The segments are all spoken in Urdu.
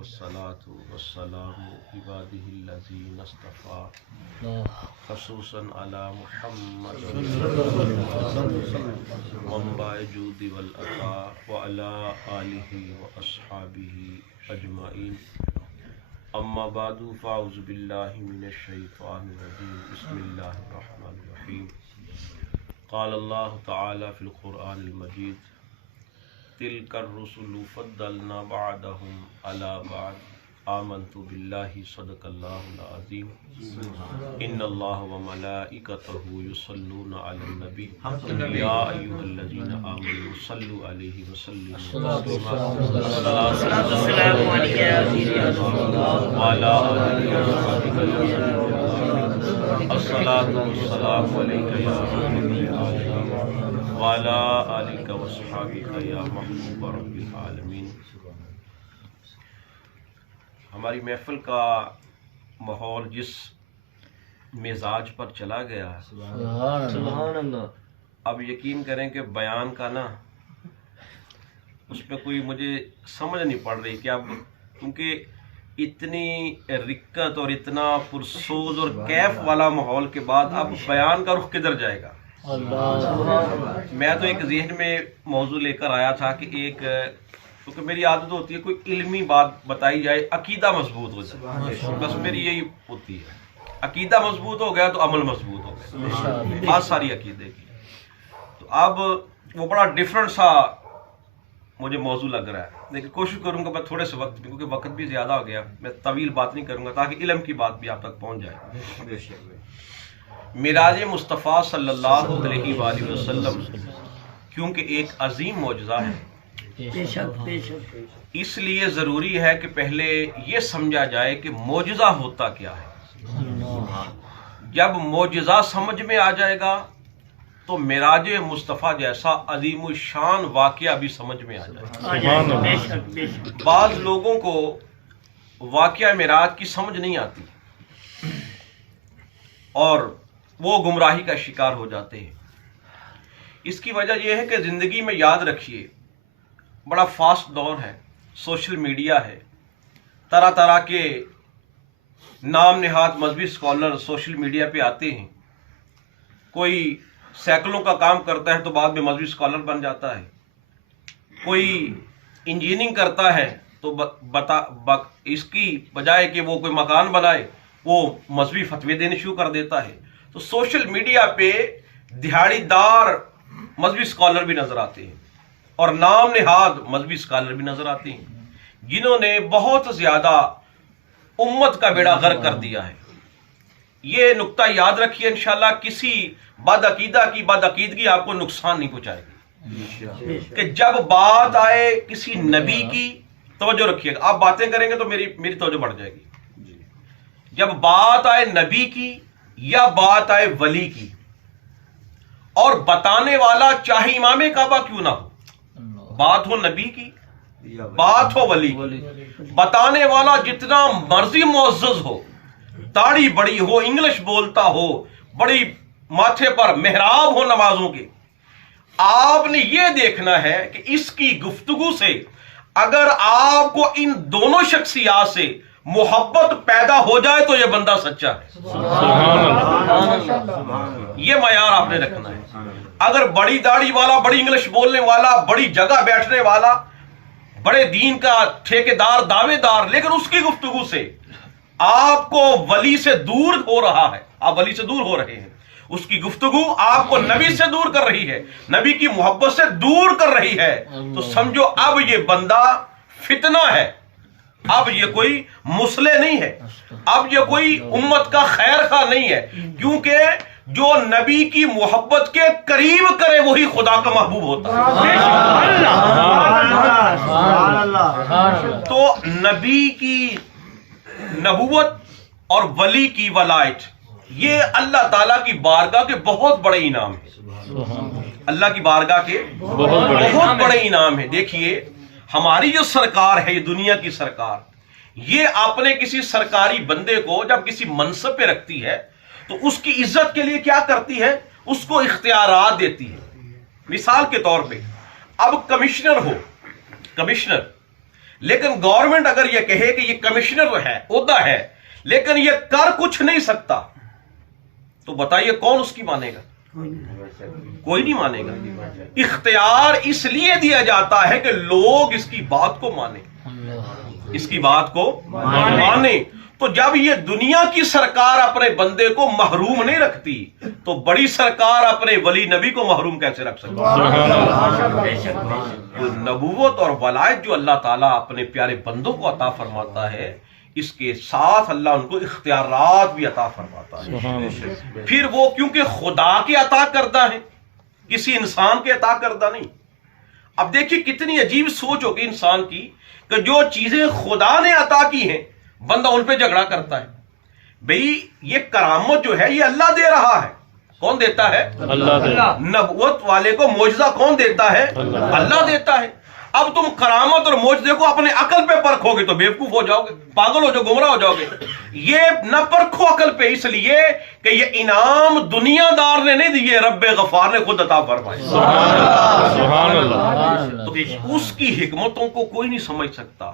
والصلاة والسلام عباده الذين اصطفى خصوصا على محمد منبع الجود والعطاء وعلى آله وأصحابه أجمعين اما بعد فاعوذ باللہ من الشیطان الرجیم بسم اللہ الرحمن الرحیم قال اللہ تعالی فی القرآن المجید تلک الرسل فضلنا بعضهم علی بعض آمنت باللہ صدق اللہ العظیم ان اللہ وملائکتہ یصلون علی النبی یا ایھا الذین آمنوا صلوا علیہ وسلموا السلام وعلى آلہ وصحبہ الصلاۃ والسلام علیک یا حبیب اللہ وعلى آلہ وصحبہ یا محبوب رب العالمین۔ ہماری محفل کا ماحول جس مزاج پر چلا گیا ہے سبحان اللہ، اب یقین کریں کہ بیان کا نا اس پہ کوئی مجھے سمجھ نہیں پڑ رہی کہ اب کیونکہ اتنی رکت اور اتنا پرسوز اور کیف والا ماحول کے بعد اب بیان کا رخ کدھر جائے گا۔ میں تو ایک ذہن میں موضوع لے کر آیا تھا کہ ایک کیونکہ میری عادت ہوتی ہے کوئی علمی بات بتائی جائے، عقیدہ مضبوط ہو جائے، بس میری یہی ہوتی ہے۔ عقیدہ مضبوط ہو گیا تو عمل مضبوط ہو گیا، بات ساری عقیدے کی۔ تو اب وہ بڑا ڈفرنٹ سا مجھے موضوع لگ رہا ہے، لیکن کوشش کروں گا میں تھوڑے سے وقت میں، کیونکہ وقت بھی زیادہ ہو گیا، میں طویل بات نہیں کروں گا تاکہ علم کی بات بھی آپ تک پہنچ جائے۔ معراج مصطفیٰ صلی اللہ علیہ وآلہ وسلم کیونکہ ایک عظیم معجزہ ہے، اس لیے ضروری ہے کہ پہلے یہ سمجھا جائے کہ معجزہ ہوتا کیا ہے۔ جب معجزہ سمجھ میں آ جائے گا تو معراج مصطفیٰ جیسا عظیم الشان واقعہ بھی سمجھ میں آ جائے گا۔ بعض لوگوں کو واقعہ معراج کی سمجھ نہیں آتی اور وہ گمراہی کا شکار ہو جاتے ہیں۔ اس کی وجہ یہ ہے کہ زندگی میں یاد رکھیے بڑا فاسٹ دور ہے، سوشل میڈیا ہے، طرح طرح کے نام نہاد مذہبی اسکالر سوشل میڈیا پہ آتے ہیں، کوئی سائیکلوں کا کام کرتا ہے تو بعد میں مذہبی اسکالر بن جاتا ہے، کوئی انجینئرنگ کرتا ہے تو اس کی بجائے کہ وہ کوئی مکان بنائے وہ مذہبی فتوے دینے شروع کر دیتا ہے۔ تو سوشل میڈیا پہ دہاڑی دار مذہبی اسکالر بھی نظر آتے ہیں اور نام نہاد مذہبی اسکالر بھی نظر آتے ہیں جنہوں نے بہت زیادہ امت کا بیڑا غرق کر دیا ہے۔ یہ نقطہ یاد رکھیے، انشاءاللہ کسی بد عقیدہ کی بد عقیدگی آپ کو نقصان نہیں پہنچائے گی کہ جب بات آئے کسی نبی کی، توجہ رکھیے گا، آپ باتیں کریں گے تو میری توجہ بڑھ جائے گی۔ جب بات آئے نبی کی یا بات آئے ولی کی، اور بتانے والا چاہے امام کعبہ کیوں نہ ہو، بات ہو نبی کی بات ہو ولی کی، بتانے والا جتنا مرضی معزز ہو، داڑھی بڑی ہو، انگلش بولتا ہو، بڑی ماتھے پر محراب ہو نمازوں کے، آپ نے یہ دیکھنا ہے کہ اس کی گفتگو سے اگر آپ کو ان دونوں شخصیات سے محبت پیدا ہو جائے تو یہ بندہ سچا ہے۔ یہ معیار آپ نے رکھنا ہے۔ اگر بڑی داڑھی والا، بڑی انگلش بولنے والا، بڑی جگہ بیٹھنے والا، بڑے دین کا ٹھیکیدار، دعوے دار، لیکن اس کی گفتگو سے آپ کو ولی سے دور ہو رہا ہے، آپ ولی سے دور ہو رہے ہیں، اس کی گفتگو آپ کو نبی سے دور کر رہی ہے، نبی کی محبت سے دور کر رہی ہے، تو سمجھو اب یہ بندہ فتنہ ہے، اب یہ کوئی مصلح نہیں ہے، اب یہ کوئی امت کا خیر خواہ نہیں ہے، کیونکہ جو نبی کی محبت کے قریب کرے وہی خدا کا محبوب ہوتا ہے۔ تو نبی کی نبوت اور ولی کی ولایت یہ اللہ تعالیٰ کی بارگاہ کے بہت بڑے انعام ہیں، اللہ کی بارگاہ کے بہت بڑے انعام ہیں۔ دیکھیے ہماری جو سرکار ہے، یہ دنیا کی سرکار، یہ اپنے کسی سرکاری بندے کو جب کسی منصب پہ رکھتی ہے تو اس کی عزت کے لیے کیا کرتی ہے؟ اس کو اختیارات دیتی ہے۔ مثال کے طور پہ اب کمشنر ہو، کمشنر لیکن گورنمنٹ اگر یہ کہے کہ یہ کمشنر ہے، عہدہ ہے، لیکن یہ کر کچھ نہیں سکتا، تو بتائیے کون اس کی مانے گا؟ کوئی نہیں مانے گا۔ اختیار اس لیے دیا جاتا ہے کہ لوگ اس کی بات کو مانیں، اس کی بات کو مانیں۔ تو جب یہ دنیا کی سرکار اپنے بندے کو محروم نہیں رکھتی تو بڑی سرکار اپنے ولی نبی کو محروم کیسے رکھ سکتی؟ تو نبوت اور ولایت جو اللہ تعالیٰ اپنے پیارے بندوں کو عطا فرماتا ہے، اس کے ساتھ اللہ ان کو اختیارات بھی عطا فرماتا ہے۔ پھر وہ کیونکہ خدا کے عطا کردہ ہیں، کسی انسان کے عطا کردہ نہیں۔ اب دیکھیے کتنی عجیب سوچ ہوگی انسان کی کہ جو چیزیں خدا نے عطا کی ہیں بندہ ان پہ جھگڑا کرتا ہے۔ بھئی یہ کرامت جو ہے یہ اللہ دے رہا ہے، کون دیتا ہے؟ اللہ۔ نبوت والے کو معجزہ کون دیتا ہے؟ اللہ دیتا ہے۔ اب تم کرامت اور معجزے کو اپنے عقل پہ پرکھو گے تو بیوقوف ہو جاؤ گے، پاگل ہو جاؤ، گمراہ ہو جاؤ گے۔ یہ نہ پرکھو عقل پہ، اس لیے کہ یہ انعام دنیا دار نے نہیں دیے، رب غفار نے خود عطا فرمائے۔ سبحان اللہ۔ تو اس کی حکمتوں کو کوئی نہیں سمجھ سکتا،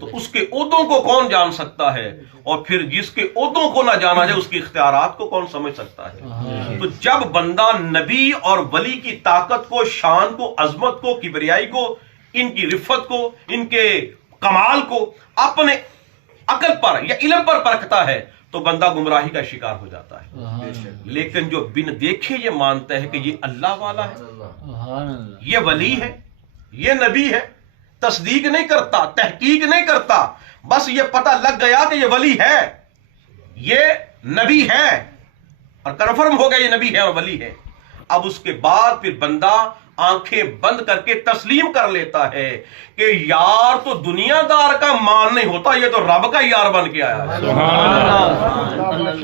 تو اس کے عہدوں کو کون جان سکتا ہے؟ اور پھر جس کے عہدوں کو نہ جانا جائے اس کی اختیارات کو کون سمجھ سکتا ہے؟ تو جب بندہ نبی اور ولی کی طاقت کو، شان کو، عظمت کو، کبریائی کو، ان کی رفت کو، ان کے کمال کو اپنے عقل پر یا علم پر پرکھتا ہے تو بندہ گمراہی کا شکار ہو جاتا ہے۔ لیکن جو بن دیکھے یہ مانتا ہے کہ یہ اللہ والا ہے، یہ ولی ہے، یہ نبی ہے، تصدیق نہیں کرتا، تحقیق نہیں کرتا، بس یہ پتہ لگ گیا کہ یہ ولی ہے، یہ نبی ہے، اور کنفرم ہو گیا یہ نبی ہے اور ولی ہے، اب اس کے بعد پھر بندہ آنکھیں بند کر کے تسلیم کر لیتا ہے کہ یار تو دنیا دار کا مان نہیں ہوتا، یہ تو رب کا یار بن کے آیا ہے۔